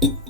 い